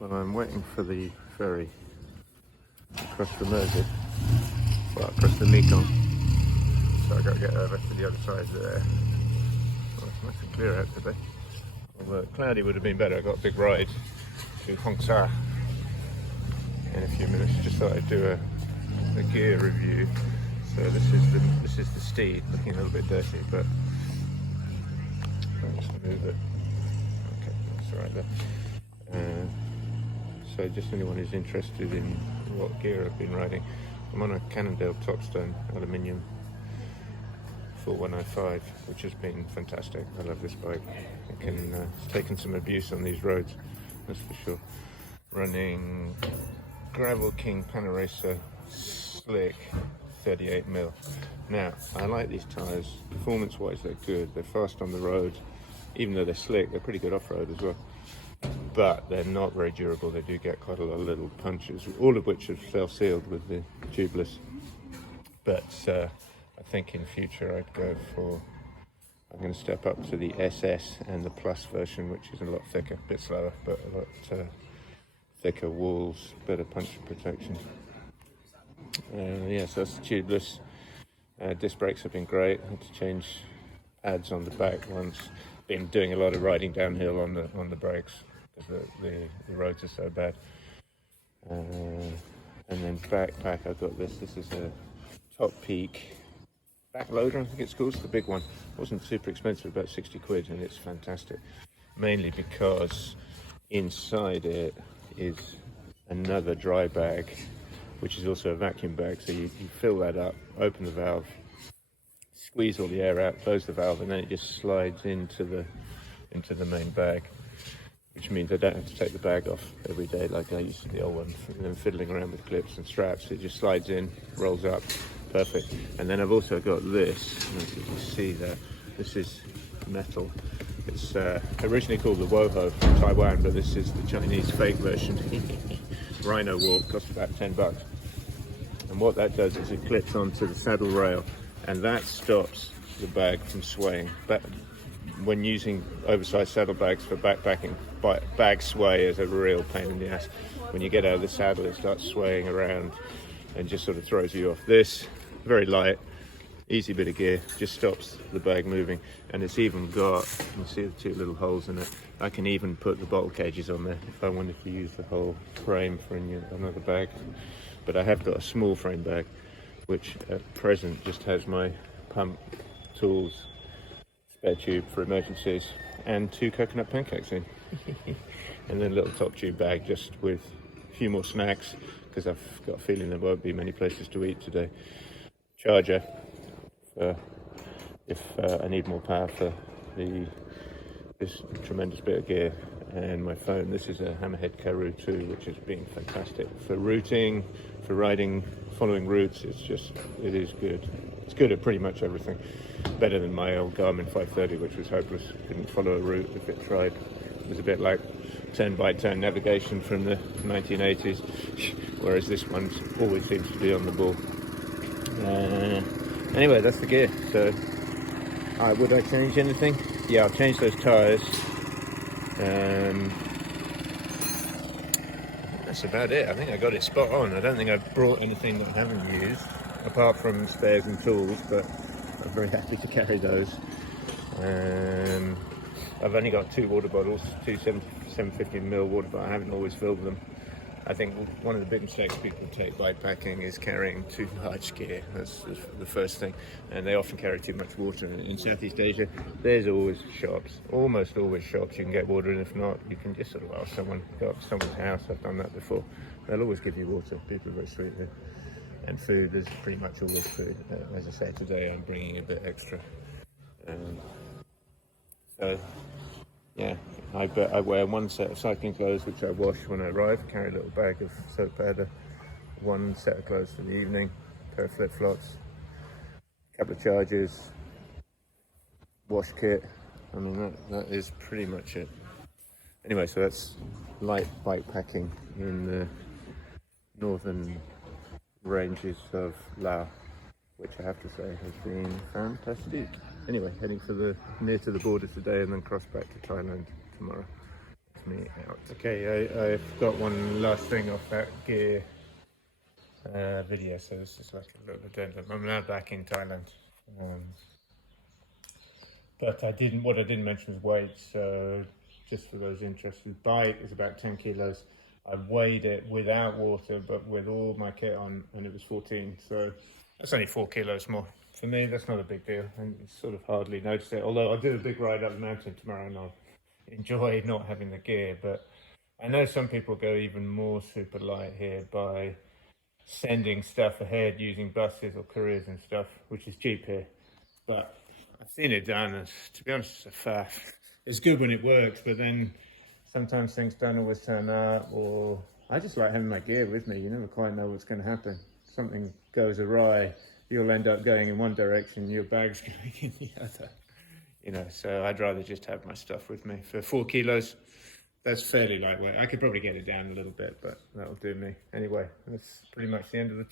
Well, I'm waiting for the ferry across the Mersey, well, across the Mekong. So I've got to get over to the other side there. Well, it's nice and clear out today. Although cloudy would have been better. I got a big ride to Hong Sa in a few minutes. Just thought I'd do a gear review. So this is the Steed, looking a little bit dirty, but I'll just move it. Okay, that's all right there. So just anyone who's interested in what gear I've been riding, I'm on a Cannondale Topstone aluminium 4105, which has been fantastic. I love this bike. It's taken some abuse on these roads, that's for sure. Running Gravel King Panaracer Slick 38mm. Now, I like these tyres. Performance-wise, they're good. They're fast on the road. Even though they're slick, they're pretty good off-road as well. But they're not very durable. They do get quite a lot of little punches, all of which are self-sealed with the tubeless. But I think in future I'd go for, I'm going to step up to the SS and the Plus version, which is a lot thicker, a bit slower, but a lot thicker walls, better punch protection. Yeah, so that's the tubeless. Disc brakes have been great. I had to change pads on the back once. Been doing a lot of riding downhill on the brakes because the roads are so bad. And then backpack, I've got this. This is a Top Peak backloader, I think it's called. It's the big one. It wasn't super expensive, about 60 quid, and it's fantastic. Mainly because inside it is another dry bag, which is also a vacuum bag. So you fill that up, open the valve, squeeze all the air out, close the valve, and then it just slides into the main bag, which means I don't have to take the bag off every day like I used to, the old one, and then fiddling around with clips and straps. It just slides in, rolls up, perfect. And then I've also got this, as you can see there, this is metal. It's originally called the Woho from Taiwan, but this is the Chinese fake version. Rhino wool, costs about $10. And what that does is it clips onto the saddle rail, and that stops the bag from swaying. But when using oversized saddlebags for backpacking, bag sway is a real pain in the ass. When you get out of the saddle, it starts swaying around and just sort of throws you off. This, very light, easy bit of gear, just stops the bag moving. And it's even got, you can see the two little holes in it. I can even put the bottle cages on there if I wanted to use the whole frame for another bag. But I have got a small frame bag, which at present just has my pump, tools, spare tube for emergencies, and 2 coconut pancakes in. And then a little top tube bag just with a few more snacks, because I've got a feeling there won't be many places to eat today. Charger for if I need more power for this tremendous bit of gear, and my phone. This is a Hammerhead Karoo 2, which has been fantastic for routing, for riding, following routes. It is good. It's good at pretty much everything. Better than my old Garmin 530, which was hopeless. Couldn't follow a route if it tried. It was a bit like turn-by-turn navigation from the 1980s, whereas this one always seems to be on the ball. Anyway, that's the gear. So, would I change anything? Yeah, I'll change those tyres. That's about it. I think I got it spot on. I don't think I've brought anything that I haven't used, apart from spares and tools, but I'm very happy to carry those. I've only got 2 water bottles, 2 750ml water bottles. I haven't always filled them. I think one of the big mistakes people take bikepacking is carrying too large gear. That's the first thing, and they often carry too much water. In Southeast Asia, there's always shops, almost always shops you can get water, and if not, you can just sort of ask someone, go up to someone's house. I've done that before. They'll always give you water. People are very sweet there. And food, there's pretty much always food. As I said, today I'm bringing a bit extra. So, yeah, I wear 1 set of cycling clothes, which I wash when I arrive, carry a little bag of soap powder, 1 set of clothes for the evening, pair of flip-flops, a couple of chargers, wash kit. I mean, that is pretty much it. Anyway, so that's light bikepacking in the northern ranges of Laos, which I have to say has been fantastic. Anyway, heading for near to the border today, and then cross back to Thailand tomorrow. Me out. Okay, I've got one last thing off that gear video, so this is like a little addendum. I'm now back in Thailand, but what I didn't mention was weight. So just for those interested, bike is about 10 kilos. I weighed it without water, but with all my kit on, and it was 14. So that's only 4 kilos more. For me, that's not a big deal, and you sort of hardly notice it. Although I'll do a big ride up the mountain tomorrow, and I'll enjoy not having the gear. But I know some people go even more super light here by sending stuff ahead using buses or couriers and stuff, which is cheap here. But I've seen it done, and to be honest, it's a faff. It's good when it works, but then sometimes things don't always turn up, or I just like having my gear with me. You never quite know what's going to happen. Something goes awry, you'll end up going in one direction, your bag's going in the other. You know, so I'd rather just have my stuff with me. For 4 kilos, that's fairly lightweight. I could probably get it down a little bit, but that'll do me. Anyway, that's pretty much the end of the tour.